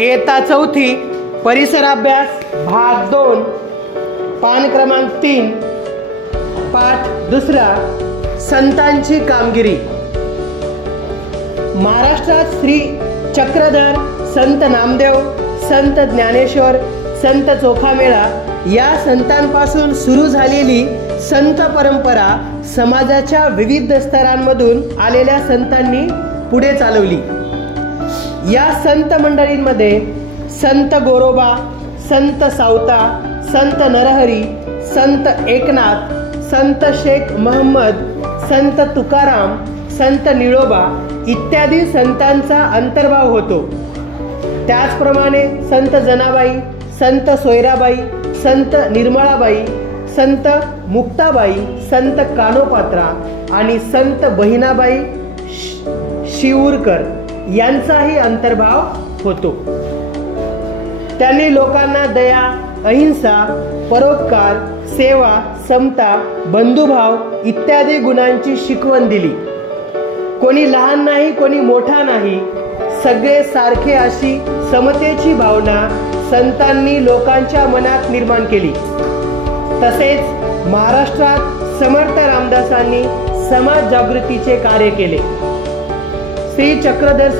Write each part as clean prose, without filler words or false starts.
इयत्ता चौथी परिसराभ्यास भाग 2 पान क्रमांक 3 पाठ 2 संतांची कामगिरी। महाराष्ट्रात श्री चक्रधर, संत नामदेव, संत ज्ञानेश्वर, संत चोखामेळा या संतांपासून सुरू झालेली संत परंपरा समाजाच्या विविध स्तरांमधून आलेल्या संतांनी पुढे चालवली। या संत मंडळींमध्ये संत गोरोबा, संत सावता, संत नरहरी, संत एकनाथ, संत शेख महम्मद, संत तुकाराम, संत निळोबा इत्यादी संतांचा अंतर्भाव होतो। त्याचप्रमाणे संत जनाबाई, संत सोयराबाई, संत निर्मळाबाई, संत मुक्ताबाई, संत कानोपात्रा आणि संत बहिणाबाई शिवूरकर यांचाही अंतर्भाव होतो। त्यांनी लोकांना दया, अहिंसा, परोपकार, सेवा, समता, बंधुभाव इत्यादी गुणांची शिकवण दिली। कोणी लहान नाही, कोणी मोठा नाही, सगळे सारखे अशी समतेची भावना संतांनी लोकांच्या मनात निर्माण केली। तसेच महाराष्ट्रात समर्थ रामदासांनी समाज जागृतीचे कार्य केले। श्री चक्रधर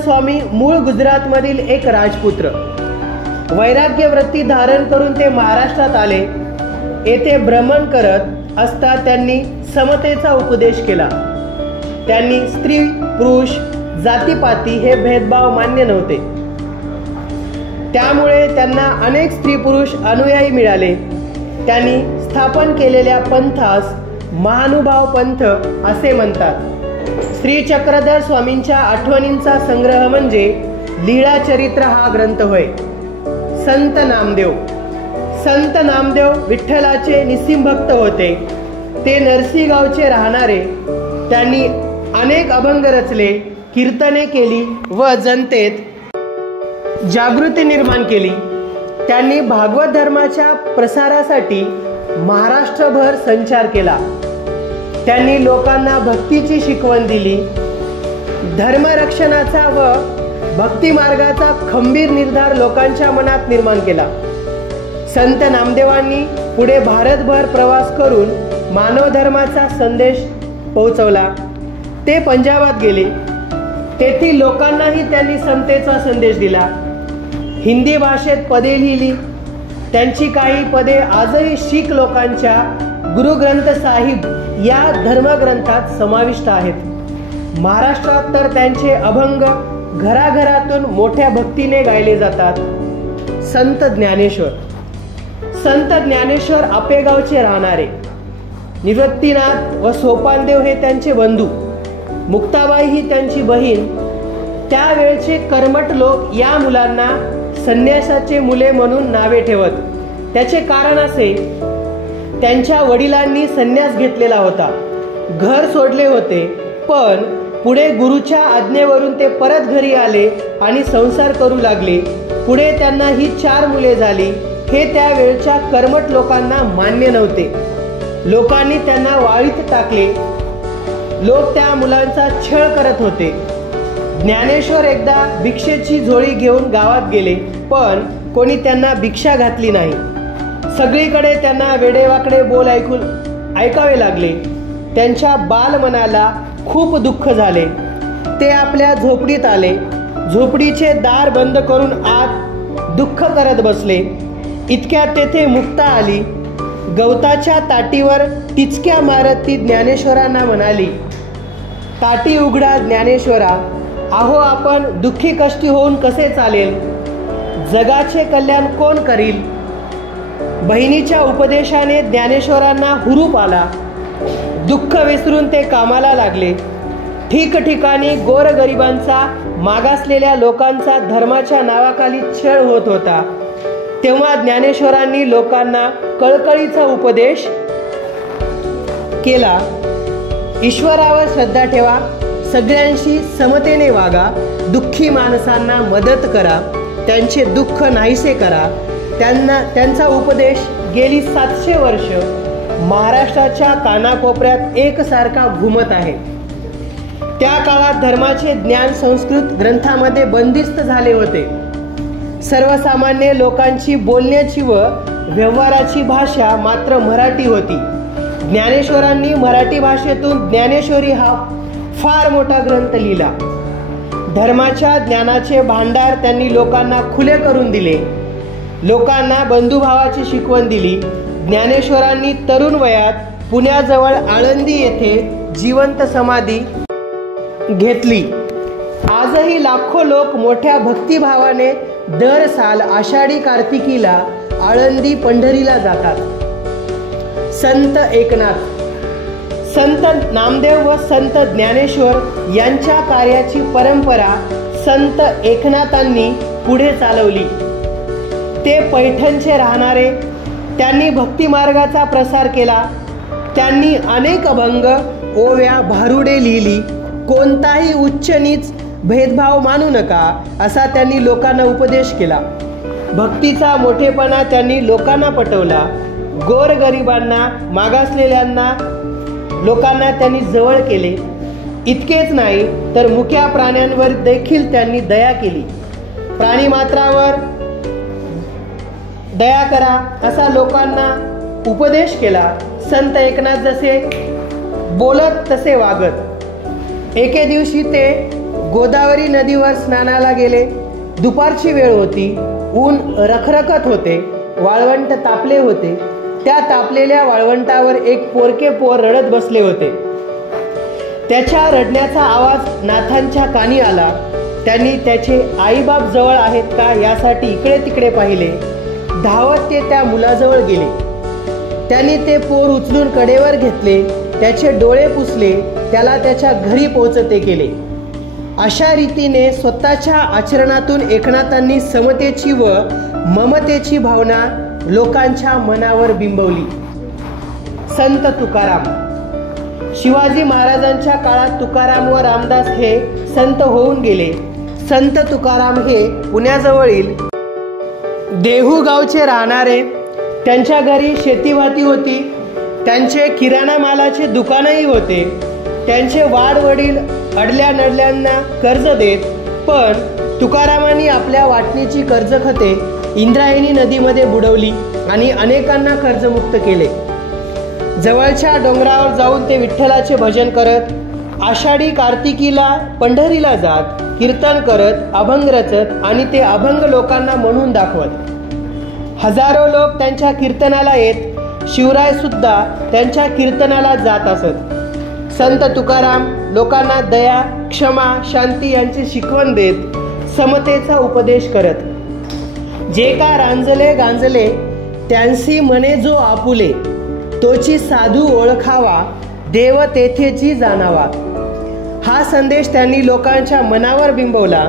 स्वामी मूळ गुजरातमधील एक राजपुत्र। वैराग्य वृत्ती धारण करून ते महाराष्ट्रात आले। येथे भ्रमण करत असता त्यांनी समतेचा उपदेश केला। त्यांनी स्त्री पुरुष जातीपाती हे भेदभाव मान्य नव्हते। त्यामुळे त्यांना अनेक स्त्री पुरुष अनुयायी मिळाले। त्यांनी स्थापन केलेल्या पंथास महानुभाव पंथ असे म्हणतात। श्री चक्रधर स्वामींच्या आठवणींचा संग्रह म्हणजे लीळा चरित्र हा ग्रंथ होय। संत नामदेव विठ्ठलाचे निस्सीम भक्त होते। ते नरसीगावचे राहणारे। त्यांनी अनेक अभंग रचले, कीर्तने केली व जनतेत जागृती निर्माण केली। त्यांनी भागवत धर्माच्या प्रसारासाठी महाराष्ट्रभर संचार केला। त्यांनी लोकांना भक्तीची शिकवण दिली। धर्मरक्षणाचा व भक्ती मार्गाचा खंबीर निर्धार लोकांच्या मनात निर्माण केला। संत नामदेवांनी पुढे भारतभर प्रवास करून मानव धर्माचा संदेश पोहोचवला। ते पंजाबात गेले। तेथील लोकांनाही त्यांनी समतेचा संदेश दिला। हिंदी भाषेत पदे लिहिली। त्यांची काही पदे आजही शीख लोकांच्या गुरु ग्रंथ साहिब या धर्मग्रंथात समाविष्ट आहेत। महाराष्ट्रात तर त्यांचे अभंग घराघरातून मोठ्या भक्तीने गायले जातात। संत ज्ञानेश्वर आपेगावचे राहणारे। निवृत्तीनाथ व सोपानदेव हे त्यांचे बंधू। मुक्ताबाई ही त्यांची बहीण। त्यावेळचे कर्मठ लोक या मुलांना संन्यासाचे मुले म्हणून नावे ठेवत। त्याचे कारण असे, त्यांच्या वडिलांनी संन्यास घेतलेला होता, घर सोडले होते, पण पुढे गुरुच्या आज्ञेवरून ते परत घरी आले आणि संसार करू लागले। पुढे त्यांना ही 4 मुले झाली। हे त्यावेळच्या कर्मठ लोकांना मान्य नव्हते। लोकांनी त्यांना वाळीत टाकले। लोक त्या मुलांचा छळ करत होते। ज्ञानेश्वर एकदा भिक्षेची झोळी घेऊन गावात गेले, पण कोणी त्यांना भिक्षा घातली नाही। सगळीकडे त्यांना वेडेवाकडे बोल ऐकावे लागले। त्यांच्या बालमनाला खूप दुःख झाले। ते आपल्या झोपडीत आले। झोपडीचे दार बंद करून आत दुःख करत बसले। इतक्यात तेथे मुक्ता आली। गवताच्या ताटीवर टिचक्या मारत ती ज्ञानेश्वरांना म्हणाली, ताटी उघडा ज्ञानेश्वरा, अहो आपण दुःखी कष्टी होऊन कसे चालेल? जगाचे कल्याण कोण करील? बहिणीच्या उपदेशाने ज्ञानेश्वरांना हुरूप आला। दुःख विसरून ते कामाला लागले। ठिकठिकाणी गोरगरिबांचा, मागासलेल्या लोकांचा धर्माच्या नावाखाली छळ होत होता। तेव्हा ज्ञानेश्वरांनी लोकांना कळकळीचा उपदेश केला। ईश्वरावर श्रद्धा ठेवा, सगळ्यांशी समतेने वागा, दुःखी माणसांना मदत करा, त्यांचे दुःख नाहीसे करा। त्यांचा उपदेश गेली 700 वर्ष महाराष्ट्राच्या कानाकोपऱ्यात एकसारखा घुमत आहे। त्या काळात धर्माचे ज्ञान संस्कृत ग्रंथामध्ये बंदिस्त झाले होते. सर्वसामान्य लोकांची बोलण्याची व व्यवहाराची भाषा मात्र मराठी होती. ज्ञानेश्वरांनी मराठी भाषेतून ज्ञानेश्वरी हा फार मोठा ग्रंथ लिहिला. धर्माच्या ज्ञानाचे भांडार त्यांनी लोकांना खुले करून दिले. लोकांना बंधुभावाची शिकवण दिली. ज्ञानेश्वरांनी तरुण वयात पुण्याजवळ आळंदी येथे जिवंत समाधी घेतली. आजही लाखो लोक मोठ्या भक्तिभावाने दर साल आषाढी कार्तिकीला आळंदी पंढरीला जातात. संत एकनाथ, संत नामदेव व संत ज्ञानेश्वर यांच्या कार्याची परंपरा संत एकनाथांनी पुढे चालवली. ते पैठणचे राहणारे. त्यांनी भक्ती मार्गाचा प्रसार केला. त्यांनी अनेक अभंग, ओव्या, भारुडे लिहिली. कोणताही उच्च नीच भेदभाव मानू नका असा त्यांनी लोकांना उपदेश केला. भक्तीचा मोठेपणा त्यांनी लोकांना पटवला. गोरगरिबांना, मागासलेल्यांना लोकांना त्यांनी जवळ केले. इतकेच नाही तर मुक्या प्राण्यांवर देखील त्यांनी दया केली. प्राणीमात्रावर दया करा असा लोकांना उपदेश केला. संत एकनाथ जसे बोलत तसे वागत. एके दिवशी ते गोदावरी नदीवर स्नानाला गेले. दुपारची वेळ होती. ऊन रखरखत होते. वाळवंट तापले होते. त्या तापलेल्या वाळवंटावर एक पोरके पोर रडत बसले होते. त्याच्या रडण्याचा आवाज नाथांच्या कानी आला. त्यांनी त्याचे आईबाप जवळ आहेत का यासाठी इकडे तिकडे पाहिले. धावत ते त्या मुलाजवळ गेले. त्यांनी ते पोर उचलून कडेवर घेतले. त्याचे डोळे पुसले. त्याला त्याच्या घरी पोहोचते केले. अशा रीतीने स्वतःच्या आचरणातून एकनाथांनी समतेची व ममतेची भावना लोकांच्या मनावर बिंबवली. संत तुकाराम, शिवाजी महाराजांच्या काळात तुकाराम व रामदास हे संत होऊन गेले. संत तुकाराम हे पुण्याजवळील देहू गावचे राहणारे. त्यांच्या घरी शेतीभाती होती. त्यांचे किराणा मालाचे दुकानही होते. त्यांचे वाडवडील अडल्या नडल्यांना कर्ज देत. पण तुकारामांनी आपल्या वाटणीची कर्जखते इंद्रायणी नदीमध्ये बुडवली आणि अनेकांना कर्जमुक्त केले. जवळच्या डोंगरावर जाऊन ते विठ्ठलाचे भजन करत, आषाढी कार्तिकीला पंढरीला जात, कीर्तन करत, अभंग रचत आणि ते अभंग लोकांना म्हणून दाखवत. हजारो लोक त्यांच्या कीर्तनाला येत. शिवराय सुद्धा त्यांच्या कीर्तनाला जात असत. संत तुकाराम लोकांना दया, क्षमा, शांती यांची शिकवण देत समतेचा उपदेश करत. जे का रांजले गांजले त्यांसी मने जो आपुले, तोची साधू ओळखावा, देव तेथेची जाणावा. हा संदेश त्यांनी लोकांच्या मनावर बिंबवला.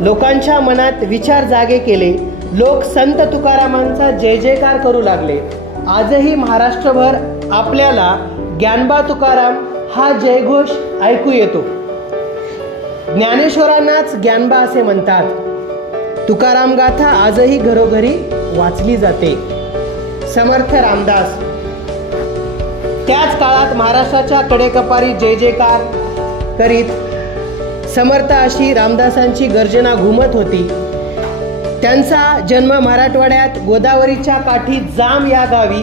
लोकांच्या मनात विचार जागे केले. लोक संत तुकारामांचा जय जयकार करू लागले. आजही महाराष्ट्रभर आपल्याला ज्ञानबा तुकाराम हा जयघोष ऐकू येतो. ज्ञानेश्वरांनाच ज्ञानबा असे म्हणतात. तुकाराम गाथा आजही घरोघरी वाचली जाते. समर्थ रामदास, त्याच काळात महाराष्ट्राच्या कडेकपारी जय जयकार करीत समर्थ अशी रामदासांची गर्जना घुमत होती. त्यांचा जन्म मराठवाड्यात गोदावरीच्या काठी जाम या गावी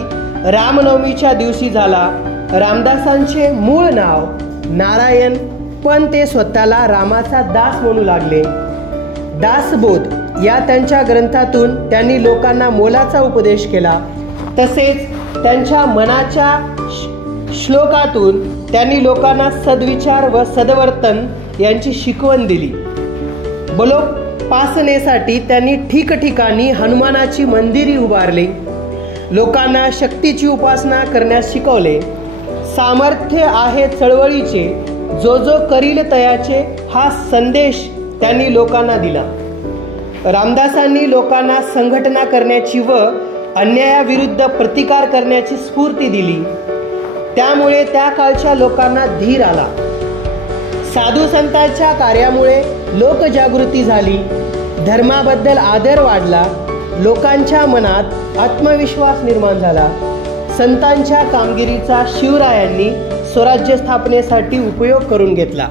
रामनवमीच्या दिवशी झाला. रामदासांचे मूळ नाव नारायण, पण ते स्वतःला रामाचा दास म्हणू लागले. दासबोध या त्यांच्या ग्रंथातून त्यांनी लोकांना मोलाचा उपदेश केला. तसेच त्यांच्या मनाच्या श्लोकातून त्यांनी लोकांना सद्विचार व सद्वर्तन यांची शिकवण दिली. बलोपासनेसाठी त्यांनी ठिकठिकाणी हनुमानाची मंदिरे उभारली. लोकांना शक्तीची उपासना करण्यास शिकवले. सामर्थ्य आहे चळवळीचे, जो जो करील तयाचे हा संदेश त्यांनी लोकांना दिला. रामदासांनी लोकांना संघटना करण्याची व अन्यायाविरुद्ध प्रतिकार करण्याची स्फूर्ती दिली. त्यामुळे त्या काळच्या लोकांना धीर आला. साधू संतांच्या कार्यामुळे लोकजागृती झाली. धर्माबद्दल आदर वाढला. लोकांच्या मनात आत्मविश्वास निर्माण झाला. संतांच्या कामगिरीचा शिवरायांनी स्वराज्य स्थापनेसाठी उपयोग करून घेतला.